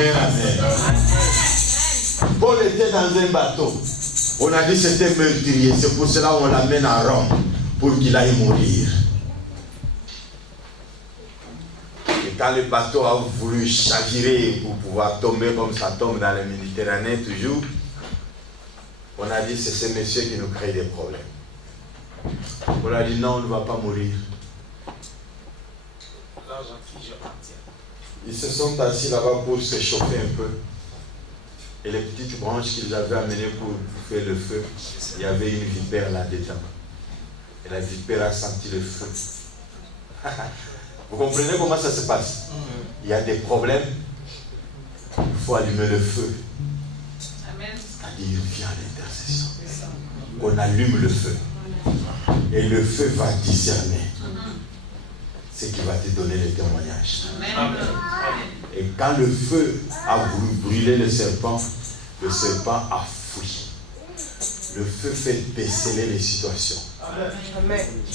Amen, amen. Paul était dans un bateau. On a dit que c'était meurtrier. C'est pour cela qu'on l'amène à Rome pour qu'il aille mourir. Et quand le bateau a voulu chavirer pour pouvoir tomber comme ça tombe dans la Méditerranée toujours, on a dit que c'est ce monsieur qui nous crée des problèmes. On a dit non, on ne va pas mourir. Ils se sont assis là-bas pour se chauffer un peu. Et les petites branches qu'ils avaient amenées pour faire le feu, il y avait une vipère là-dedans. Et la vipère a senti le feu. Vous comprenez comment ça se passe? Il y a des problèmes, il faut allumer le feu. C'est-à-dire, viens à l'intercession. On allume le feu. Et le feu va discerner ce qui va te donner le témoignage. Et quand le feu a voulu brûler le serpent a fui. Le feu fait déceler les situations.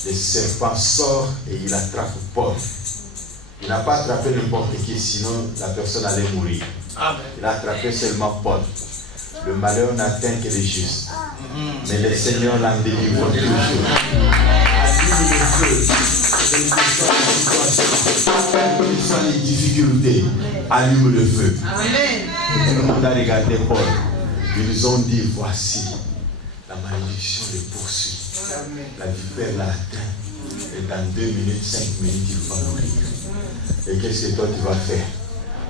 Le serpent sort et il attrape Paul. Il n'a pas attrapé n'importe qui, sinon la personne allait mourir. Il a attrapé seulement Paul. Le malheur n'atteint que les justes. Mais le Seigneur l'en délivre toujours. Allume le feu. Quelles que soient les difficultés, allume le feu. Tout le monde a regardé Paul. Ils ont dit, voici, la malédiction les poursuit. La vipère l'a atteint. Et dans 2 minutes, 5 minutes, il va mourir. Et qu'est-ce que toi tu vas faire?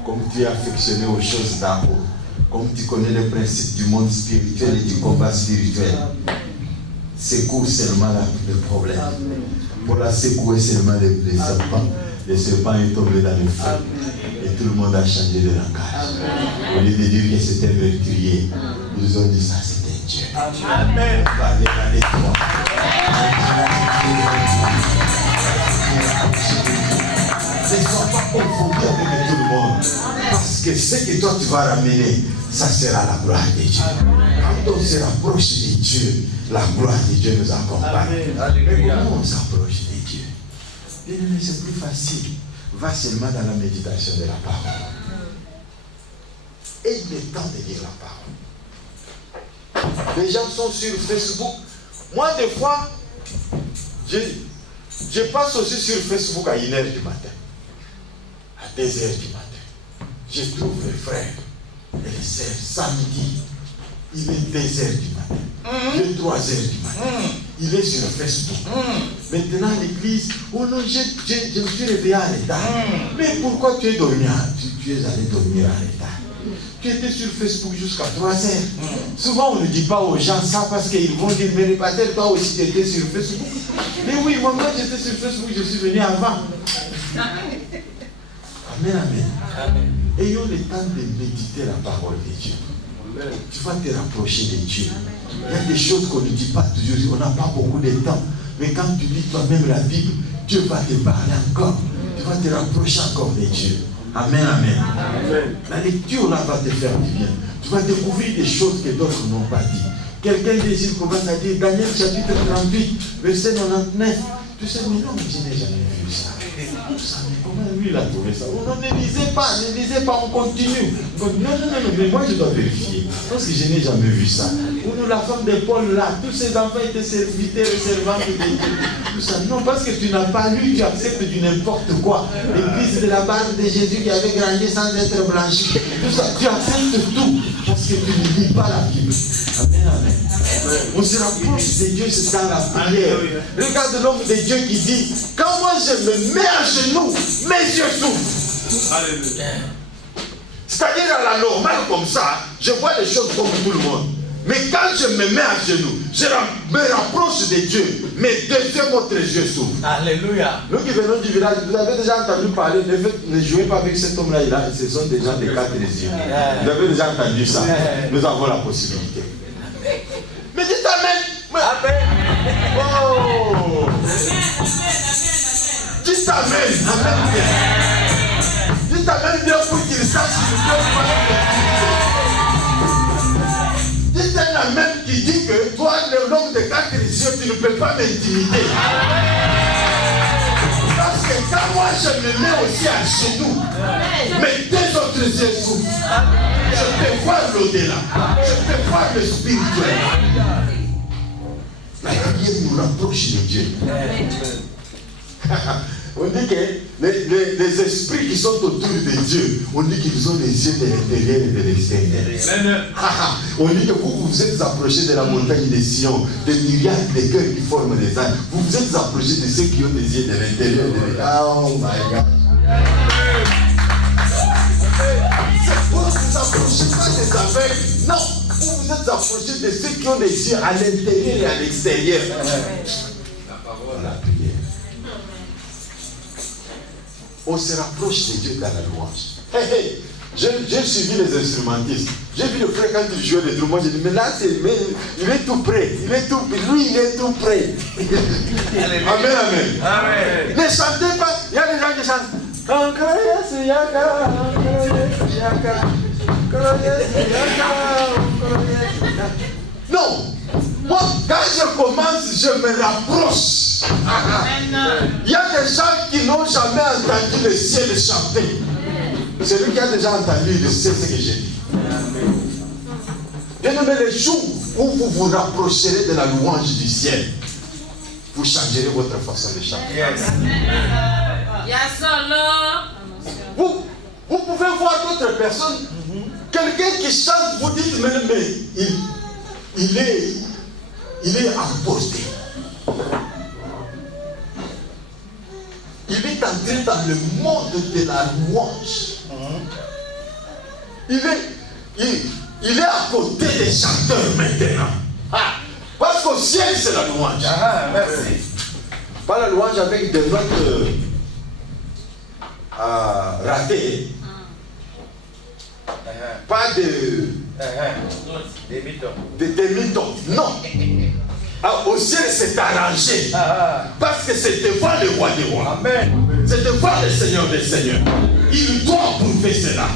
Comme tu es affectionné aux choses d'en haut, comme tu connais les principes du monde spirituel et du combat spirituel, secoue seulement le problème. Pour la secouer seulement les serpents, le serpent est tombé dans le feu. Et tout le monde a changé de langage. Au lieu de dire que c'était meurtrier, ils ont dit ça, c'était Dieu. Amen. Ne sois pas confondu avec tout le monde. Parce que ce que toi tu vas ramener, ça sera la gloire de Dieu. Quand on se rapproche de Dieu, la gloire de Dieu nous accompagne. Mais comment on s'approche de Dieu? Bien aimé, c'est plus facile. Va seulement dans la méditation de la parole. Et il est temps de lire la parole. Les gens sont sur Facebook. Moi, des fois, je passe aussi sur Facebook à 1h du matin. À 2h du matin. Je trouve les frères et les sœurs samedi. Il est 2h du matin. Il est 3h du matin. Il est sur Facebook. Maintenant, l'église, oh non, je me suis réveillé à l'état. Mais pourquoi tu es dormi? Tu es allé dormir à l'état. Tu étais sur Facebook jusqu'à 3h. Souvent, on ne dit pas aux gens ça parce qu'ils vont dire, mais le pasteur, toi aussi, tu étais sur Facebook. Mais oui, moi, j'étais sur Facebook, je suis venu avant. Amen, amen. Ayons le temps de méditer la parole de Dieu. Tu vas te rapprocher de Dieu. Il y a des choses qu'on ne dit pas toujours. On n'a pas beaucoup de temps. Mais quand tu lis toi-même la Bible, Dieu va te parler encore. Tu vas te rapprocher encore de Dieu. Amen, amen. La lecture là va te faire du bien. Tu vas découvrir des choses que d'autres n'ont pas dit. Quelqu'un décide commence à dire Daniel chapitre 38, verset 99. Tu sais, mais non, je n'ai jamais vu ça. Mais comment lui il a trouvé ça? On ne lisait pas, on continue. Non, mais moi je dois vérifier. Parce que je n'ai jamais vu ça. Ou la femme de Paul là, tous ses enfants étaient serviteurs et servantes de Dieu. Tout ça. Non, parce que tu n'as pas lu, tu acceptes du n'importe quoi. L'église de la barbe de Jésus qui avait grandi sans être blanchi. Tout ça, tu acceptes tout. Parce que tu ne lis pas la Bible. Amen, amen. On se rapproche de Dieu, c'est dans la prière. Regarde l'homme de Dieu qui dit, quand moi je me mets à genoux, mes yeux s'ouvrent. Alléluia. C'est-à-dire à la normale comme ça, je vois les choses comme tout le monde. Mais quand je me mets à genoux, je me rapproche de Dieu, mes deuxième autres yeux s'ouvrent. Alléluia. Nous qui venons du village, vous avez déjà entendu parler, ne jouez pas avec cet homme-là, ce sont des gens de 4 yeux. Vous avez déjà entendu ça. Nous avons la possibilité. Mais dites Amen. Amen. Oh. Dites Amen. Amen. Dites Amen bien pour qu'il sache que Dieu parle. Dites un Amen qui dit que toi, l'homme de 4 yeux, tu ne peux pas m'intimider. Parce que quand moi je me mets aussi à genoux, mes 2 autres yeux s'ouvrent. Je peux voir l'au-delà. Je peux voir le spirituel. La prière nous rapproche de Dieu. On dit que les esprits qui sont autour de Dieu, on dit qu'ils ont les yeux de l'intérieur et de l'extérieur. On dit que vous vous êtes approchés de la montagne de Sion, des myriades de cœurs qui forment des âmes. Vous vous êtes approchés de ceux qui ont des yeux de l'intérieur et de l'extérieur. Oh my God. C'est pour que vous ne approchez pas des aveugles. Non, vous vous êtes approchés de ceux qui ont des yeux à l'intérieur et à l'extérieur. La parole, la prière. On se rapproche de Dieu dans la louange. Hey, hey. J'ai suivi les instrumentistes. J'ai vu le frère quand il jouait les drums. J'ai dit, mais là, il est tout prêt. Lui, il est tout prêt. Amen, amen. Amen. Ne chantez pas. Il y a des gens qui chantent. Non. Moi, quand je commence, je me rapproche. Il y a des gens qui n'ont jamais entendu le ciel chanter. Celui qui a déjà entendu, il sait ce que j'ai dit. Bien-aimé, les jours où vous vous rapprocherez de la louange du ciel, vous changerez votre façon de chanter. Vous pouvez voir d'autres personnes. Quelqu'un qui chante, vous dites, mais il est emporté. Il est entré dans le monde de la louange. Il est à côté des chanteurs maintenant. Parce qu'au ciel, c'est la louange. Merci. Pas la louange avec des notes ratées. Pas de demi-tons. Non. Au ciel, c'est arrangé. Parce que c'est devant le roi des rois. C'est devant le Seigneur des seigneurs. Il doit prouver cela.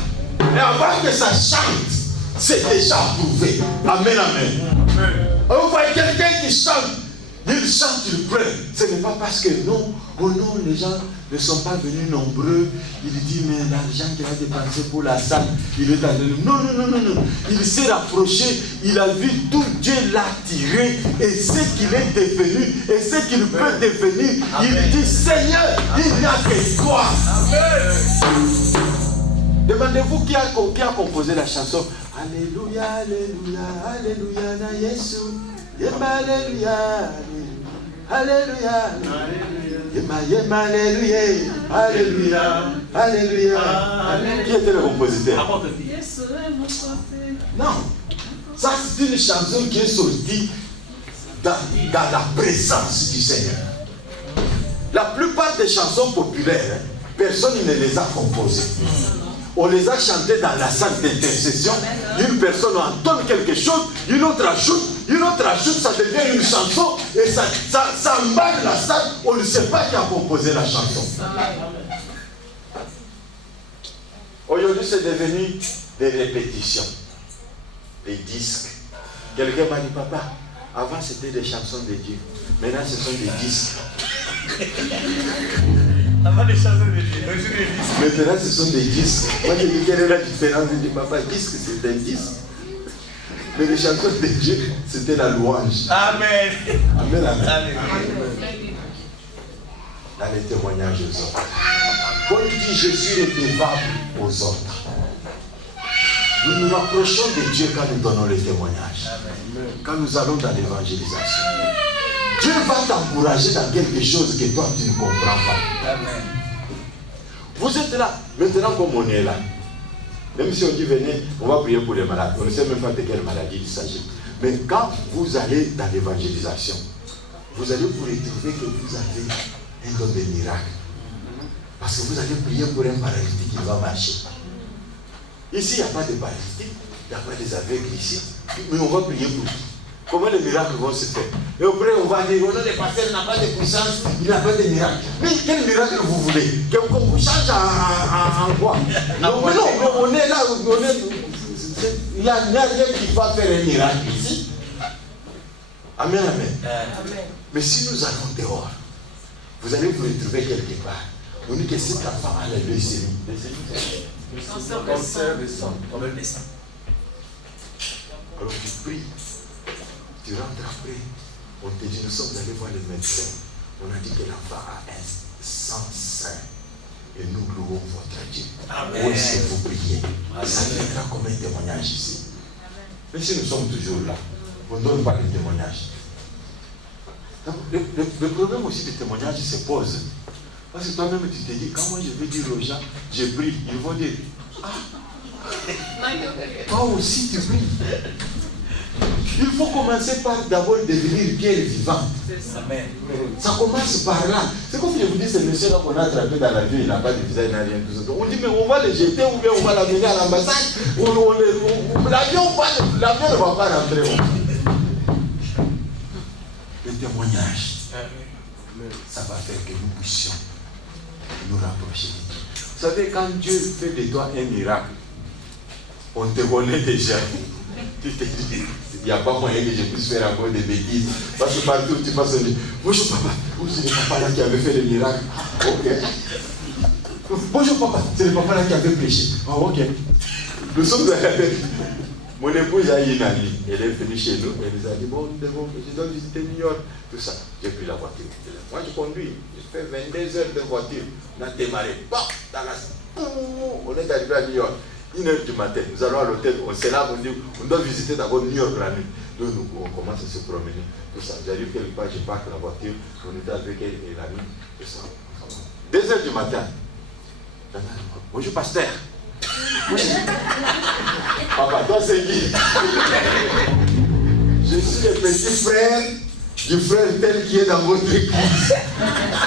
Et avant que ça chante, c'est déjà prouvé. Amen, amen. Vous voyez quelqu'un qui chante, il chante, il pleure. Ce n'est pas parce que non, oh non, les gens ne sont pas venus nombreux. Il dit, mais l'argent qu'il a dépensé pour la salle, il est allé. Non. Il s'est rapproché, il a vu tout, Dieu l'a tiré, et ce qu'il est devenu, et ce qu'il peut devenir. Amen. Il dit, Seigneur, il n'y a que toi. Amen. Demandez-vous qui a composé la chanson. Alléluia, Alléluia, Alléluia, na Yesu. Alléluia, Alléluia, Alléluia, Alléluia, Alléluia. Qui était le compositeur? Non. Ça, c'est une chanson qui est sortie dans la présence du Seigneur. La plupart des chansons populaires, personne ne les a composées. On les a chantées dans la salle d'intercession. Une personne entonne quelque chose, une autre ajoute, ça devient une chanson et ça emballe la salle. On ne sait pas qui a composé la chanson. Aujourd'hui, c'est devenu des répétitions, des disques. Quelqu'un m'a dit, papa, avant c'était des chansons de Dieu. Maintenant, ce sont des disques. Avant les chansons de Dieu, maintenant ce sont des disques. Moi je dis quelle est la différence? Je dis papa, disque c'est un disque. Mais les chansons de Dieu, c'était la louange. Amen. Amen, amen. Dans les témoignages aux autres. Quand il dit je suis redevable aux autres. Nous nous rapprochons de Dieu quand nous donnons les témoignages. Quand nous allons dans l'évangélisation. Dieu va t'encourager dans quelque chose que toi tu ne comprends pas. Amen. Vous êtes là, maintenant comme on est là. Même si on dit venez, on va prier pour les malades. On ne sait même pas de quelle maladie il s'agit. Mais quand vous allez dans l'évangélisation, vous allez vous retrouver que vous avez un don de miracle. Parce que vous allez prier pour un paralytique qui va marcher. Ici, il n'y a pas de paralytique, il n'y a pas des aveugles ici. Mais on va prier pour vous. Comment les miracles vont se faire? Et après, on va dire, oh non, le pasteur n'a pas de puissance, il n'a pas de miracle. Mais quel miracle vous voulez? Qu'on vous change en quoi? Non, mais on est là, il n'y a rien qui va faire un miracle ici. Amen, amen. Mais si nous allons dehors, vous allez vous retrouver quelque part. On dit que cette femme a la leucémie. Cancer de sang. Alors tu pries, tu rentres après, on te dit, nous sommes allés voir les médecins, on a dit que l'enfant a un sang sain. Et nous louons votre Dieu. Où est-ce que vous priez? Ça viendra comme un témoignage ici. Mais si nous sommes toujours là, on ne donne pas de témoignage. Le problème aussi du témoignage se pose. Parce que toi-même tu te dis, quand moi je vais dire aux gens, je prie, ils vont dire, toi aussi tu pries. Il faut commencer par d'abord devenir pierre vivante. Ça commence par là. C'est comme je vous dis, ce monsieur-là qu'on a attrapé dans la vie, il n'a pas de visa, il n'a rien. On dit, mais on va le jeter ou bien on va l'amener à l'ambassade. L'avion ne va pas rentrer. Le témoignage, ça va faire que nous puissions nous rapprocher de Dieu. Vous savez, quand Dieu fait de toi un miracle, on te connaît déjà. Tu te dis, il n'y a pas moyen que je puisse faire encore des bêtises. Parce que partout tu passes, on dit, bonjour papa, c'est le papa là qui avait fait le miracle. Ok. Bonjour papa, c'est le papa là qui avait péché. Ok. Nous sommes dans la tête. Mon épouse a eu une amie, elle est venue chez nous, elle nous a dit, bon, je dois visiter New York, tout ça. J'ai pris la voiture. Moi je conduis, je fais 22 heures de voiture. On a démarré, on est arrivé à New York. 1h du matin, nous allons à l'hôtel, on se lave, on dit, on doit visiter d'abord New York la nuit. Donc on commence à se promener, tout ça. J'arrive quelque part, je parque la voiture, on était avec elle et la nuit, tout ça. 2h du matin. Bonjour pasteur. Papa, toi c'est qui? Je suis le petit frère du frère tel qui est dans votre église.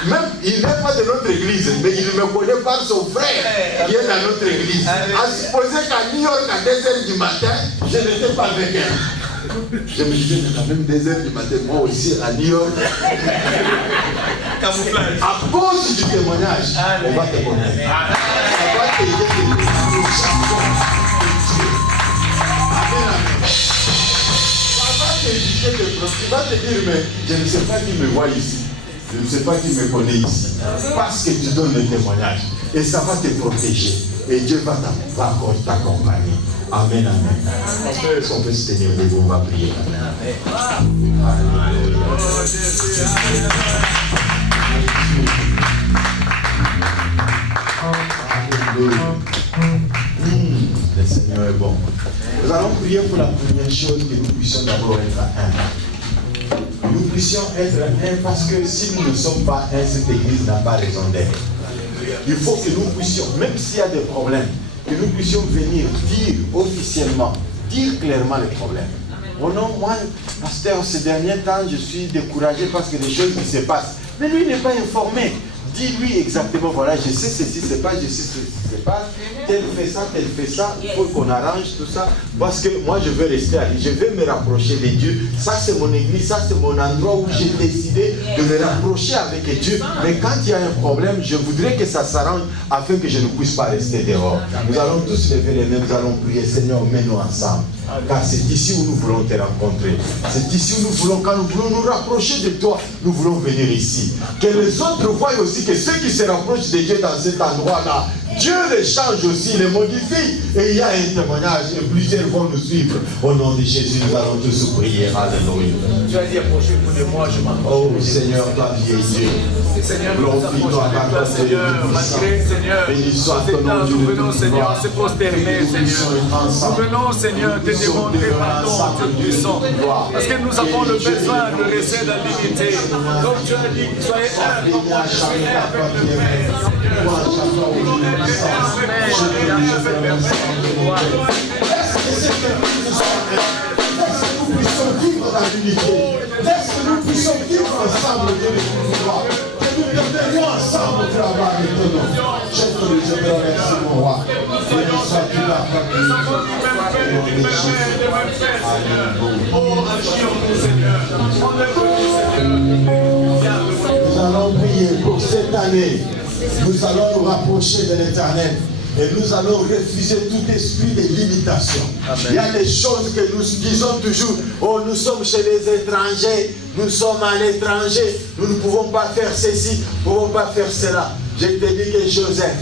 Même, il n'est pas de notre église, mais il me connaît par son frère qui est dans notre église. À supposer qu'à New York, à 2h du matin, je n'étais pas avec elle. Je me disais, quand même 2h du matin, moi aussi à New York. Camouflage. À cause du témoignage, on va te connaître. Ça va t'aider de champion. Tu vas te dire, mais je ne sais pas qui me voit ici. Je ne sais pas qui me connaît ici. Parce que tu donnes le témoignage. Et ça va te protéger. Et Dieu va encore t'accompagner. Amen, amen. Est-ce qu'on peut se tenir debout? On va prier. Le Seigneur est bon. Nous allons prier pour la première chose, que nous puissions d'abord être un. Nous puissions être un parce que si nous ne sommes pas un, cette église n'a pas raison d'être. Il faut que nous puissions, même s'il y a des problèmes, que nous puissions venir dire officiellement, dire clairement les problèmes. Oh non, moi, pasteur, ces derniers temps, je suis découragé parce que des choses qui se passent. Mais lui n'est pas informé. Dis-lui exactement, voilà, je sais ceci se passe, je sais ceci se passe, tel fait ça, il faut qu'on arrange tout ça, parce que moi je veux rester à lui, je veux me rapprocher de Dieu, ça c'est mon église, ça c'est mon endroit où j'ai décidé de me rapprocher avec Dieu, mais quand il y a un problème, je voudrais que ça s'arrange afin que je ne puisse pas rester dehors. Nous allons tous lever les mains, nous allons prier, Seigneur, mets-nous ensemble. Car c'est ici où nous voulons te rencontrer. C'est ici où nous voulons, quand nous voulons nous rapprocher de toi, nous voulons venir ici. Que les autres voient aussi que ceux qui se rapprochent de Dieu dans cet endroit-là, Dieu les change aussi, les modifie. Et il y a un témoignage et plusieurs vont nous suivre. Au nom de Jésus, nous allons tous prier. Alléluia. Tu as dit approcher pour de moi, je m'approche. Oh Seigneur, toi qui es Dieu. Seigneur, nous nous approchons de toi, Seigneur. Malgré, Seigneur, nous venons, Seigneur, se prosterner, Seigneur. Nous venons, Seigneur, te demander pardon, Dieu puissant. Parce que nous avons le besoin de rester dans l'unité. Donc tu as dit, soyez un comme moi, je suis un avec le Père, Seigneur. Nous voulons être un avec le Père. Laisse que nous puissions vivre dans l'unité. Laisse que nous puissions vivre ensemble, Dieu de pouvoir. Que nous devenions ensemble pour avoir le ton nom. Je te remercie, mon roi. Béni sois-tu la famille. Au nom de Jésus. Nous allons prier pour cette année. Nous allons nous rapprocher de l'Éternel. Et nous allons refuser tout esprit de limitation. Amen. Il y a des choses que nous disons toujours. Oh, nous sommes chez les étrangers. Nous sommes à l'étranger. Nous ne pouvons pas faire ceci. Nous ne pouvons pas faire cela. Je te dis que Joseph,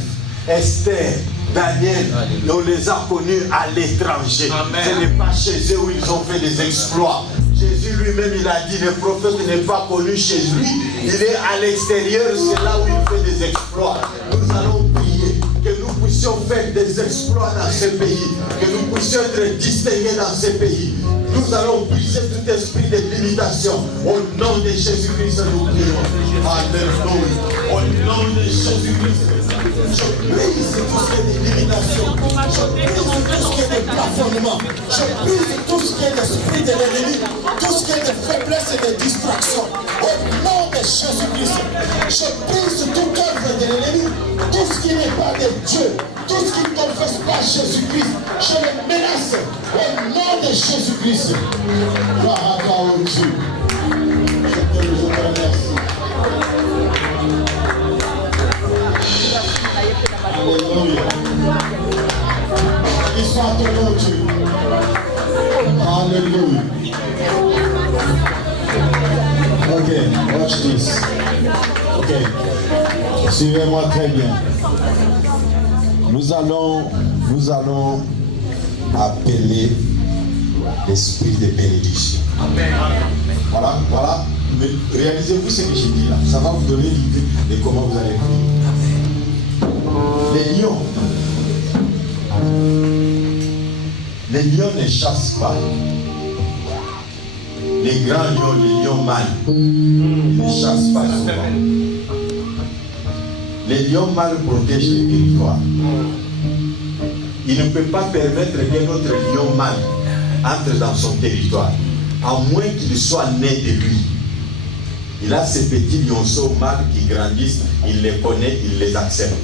Esther, Daniel, on les a connus à l'étranger. Ce n'est pas chez eux où ils ont fait des exploits. Jésus lui-même, il a dit, le prophète n'est pas connu chez lui. Il est à l'extérieur, c'est là où il fait des exploits. Nous allons prier que nous puissions faire des exploits dans ce pays, que nous puissions être distingués dans ce pays. Nous allons briser tout esprit de limitation. Au nom de Jésus-Christ, nous prions. Alléluia. Au nom de Jésus-Christ. Je brise tout ce qui est des limitations. Je brise tout ce qui est des plafonnements. Je brise tout ce qui est l'esprit de l'ennemi. Tout ce qui est des faiblesses et des distractions. Au nom de Jésus-Christ. Je brise toute œuvre de l'ennemi. Tout ce qui n'est pas de Dieu. Tout ce qui ne confesse pas Jésus-Christ. Je le menace. Au nom de Jésus-Christ. Gloire à toi, oh Dieu. Je te remercie. Alléluia. Il soit ton nom, Dieu. Alléluia. Ok, watch this. Ok. Suivez-moi très bien. Nous allons appeler l'esprit de bénédiction. Voilà. Mais réalisez-vous ce que j'ai dit là. Ça va vous donner l'idée de comment vous allez prier. Les lions ne chassent pas. Les grands lions, les lions mâles, ils ne chassent pas souvent. Les lions mâles protègent les territoires. Il ne peut pas permettre qu'un autre lion mâle entre dans son territoire, à moins qu'il soit né de lui. Il a ces petits lionceaux mâles qui grandissent, il les connaît, il les accepte.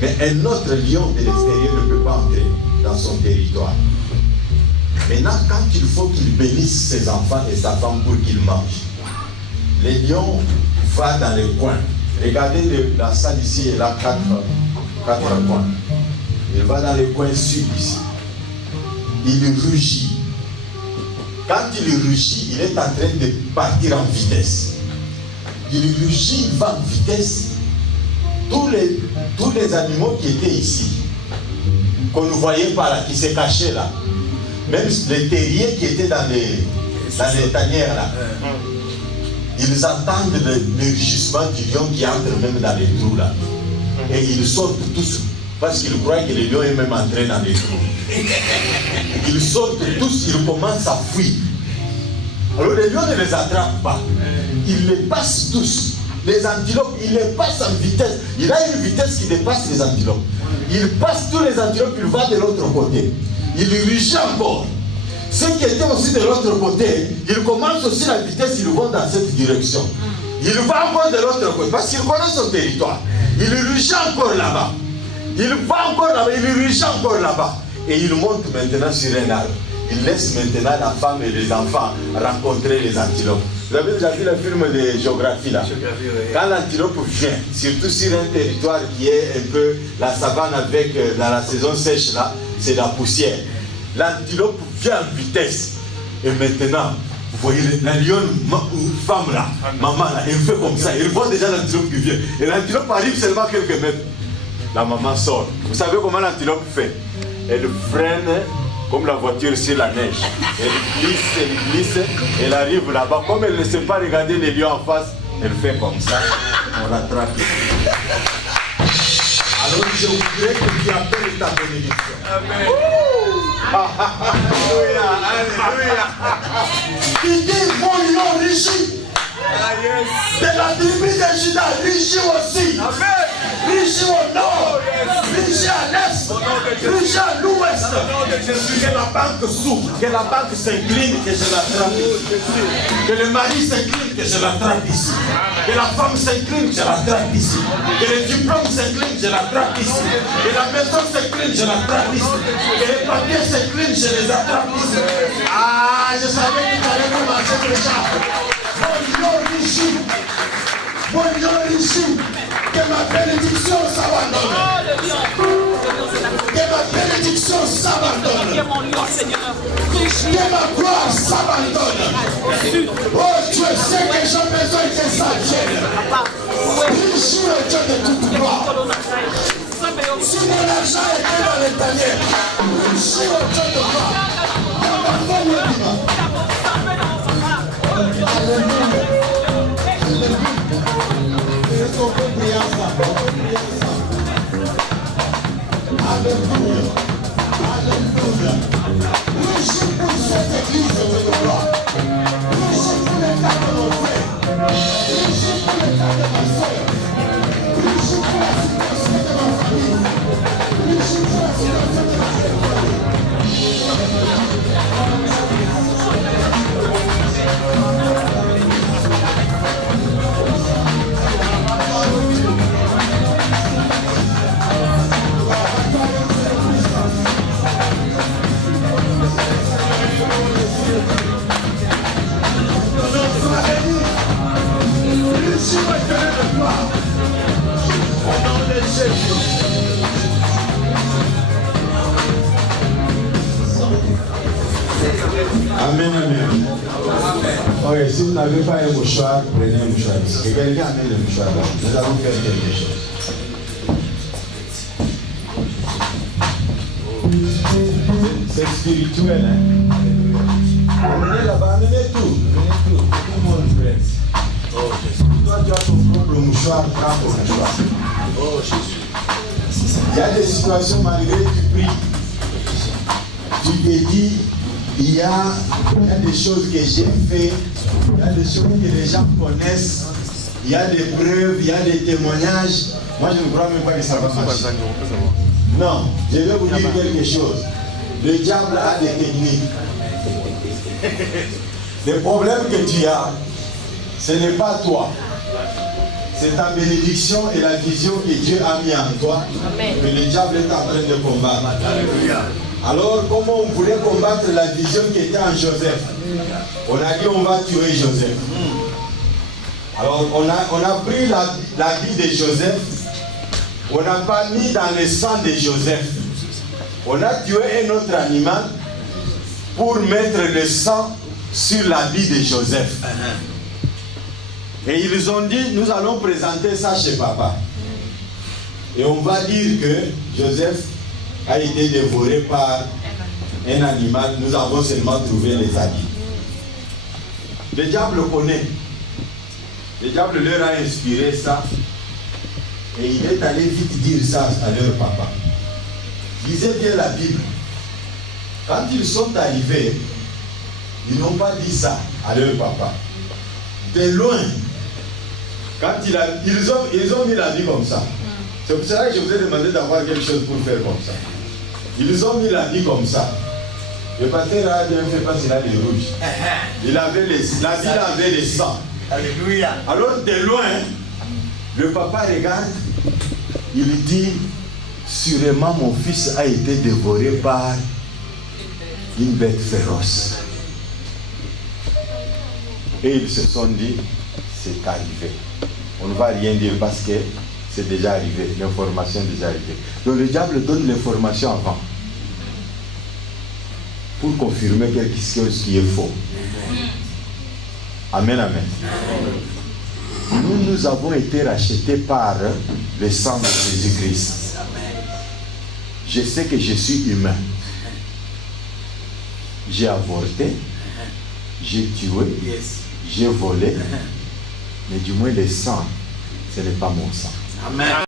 Mais un autre lion de l'extérieur ne peut pas entrer dans son territoire. Maintenant, quand il faut qu'il bénisse ses enfants et sa femme pour qu'ils mangent, les lions vont dans les coins. Regardez la salle ici, elle a quatre coins. Il va dans les coins sud ici. Il rugit. Quand il rugit, il est en train de partir en vitesse. Il rugit, il va en vitesse. Tous les animaux qui étaient ici, qu'on ne voyait pas là, qui se cachaient là, même les terriers qui étaient dans les tanières là, ils entendent le rugissement du lion qui entre même dans les trous là. Et ils sortent tous, parce qu'ils croient que le lion est même entré dans les trous. Ils sortent tous, ils commencent à fuir. Alors le lion ne les attrape pas. Ils les passent tous. Les antilopes, il les passe en vitesse. Il a une vitesse qui dépasse les antilopes. Il passe tous les antilopes, il va de l'autre côté. Il rugit encore. Ceux qui étaient aussi de l'autre côté, ils commencent aussi la vitesse, ils vont dans cette direction. Il va encore de l'autre côté, parce qu'il connaît son territoire. Il rugit encore là-bas. Il va encore là-bas, il rugit encore là-bas. Et il monte maintenant sur un arbre. Il laisse maintenant la femme et les enfants rencontrer les antilopes. Vous avez déjà vu le film de géographie là? Quand l'antilope vient, surtout sur un territoire qui est un peu la savane avec, dans la saison sèche là, c'est la poussière. L'antilope vient en vitesse. Et maintenant, vous voyez la lionne femme là, maman là, elle fait comme ça. Elle voit déjà l'antilope qui vient. Et l'antilope arrive seulement quelques mètres. La maman sort. Vous savez comment l'antilope fait? Elle freine comme la voiture sur la neige. Elle glisse, elle arrive là-bas. Comme elle ne sait pas regarder les lions en face, elle fait comme ça. On l'attrape. Alors je voudrais que tu appelles ta bénédiction. Amen. Alléluia, alléluia. Il dit mon lion rugit. De la tribu de Juda, rugit aussi. Amen. Rugit au nord, rugit à l'est, rugit à l'ouest. Que la banque s'ouvre, que la banque s'incline, que je l'attrape ici. Que le mari s'incline, que je l'attrape ici. Que la femme s'incline, que je l'attrape ici. Que le diplôme s'incline, je l'attrape ici. Que la maison s'incline, je l'attrape ici. Que les papiers s'inclinent, je les attrape ici. Ah, je savais qu'il fallait nous marcher déjà. Mon Dieu ici, que ma bénédiction s'abandonne. Que ma bénédiction s'abandonne. Que ma gloire s'abandonne. Oh Dieu, c'est que j'ai besoin que ça vienne. Je suis le Dieu de toute gloire. Si mon l'argent était dans les tanières. Réussis au Dieu de gloire. Alléluia. Est-ce qu'on peut prier ensemble? Alléluia. Alléluia. Réussis pour cette église de gloire. Réussis pour les cas de nos frères. Réussis pour les cas de ma soeur. Réussis pour la situation de ma famille. Réussis pour la situation de ma famille. Amen, amen. Ok, si vous n'avez pas un mouchoir, prenez un mouchoir. Et quelqu'un amène le mouchoir là. Nous allons faire quelque chose. C'est spirituel, hein. Amenez là-bas, amenez tout. Amenez tout. Tout le monde prête. Oh Jésus. Toi, tu as ton propre mouchoir, prends ton mouchoir. Oh Jésus. Il y a des situations malgré que tu pries. Tu te dis, il y a des choses que j'ai fait, il y a des choses que les gens connaissent, il y a des preuves, il y a des témoignages. Moi, je ne crois même pas que ça va marcher. Non, je vais vous dire quelque chose. Le diable a des techniques. Le problème que tu as, ce n'est pas toi. C'est ta bénédiction et la vision que Dieu a mis en toi que le diable est en train de combattre. Alors, comment on voulait combattre la vision qui était en Joseph? On a dit on va tuer Joseph. Alors, on a pris la vie de Joseph. On n'a pas mis dans le sang de Joseph. On a tué un autre animal pour mettre le sang sur la vie de Joseph. Et ils ont dit, nous allons présenter ça chez papa. Et on va dire que Joseph a été dévoré par un animal. Nous avons seulement trouvé les habits. Le diable connaît. Le diable leur a inspiré ça. Et il est allé vite dire ça à leur papa. Lisez bien la Bible. Quand ils sont arrivés, ils n'ont pas dit ça à leur papa. De loin, quand ils ont mis la vie comme ça. C'est pour cela que je vous ai demandé d'avoir quelque chose pour faire comme ça. Ils ont mis la vie comme ça. Le pasteur a bien fait parce qu'il a les rouges. La vie avait le sang. Alléluia. Alors de loin, le papa regarde, il dit, sûrement mon fils a été dévoré par une bête féroce. Et ils se sont dit, c'est arrivé. On ne va rien dire parce que c'est déjà arrivé, l'information est déjà arrivée. Donc le diable donne l'information avant pour confirmer quelque chose qui est faux. Amen, amen. Nous avons été rachetés par le sang de Jésus-Christ. Je sais que je suis humain. J'ai avorté, j'ai tué, j'ai volé, mais du moins le sang, ce n'est pas mon sang. Amen.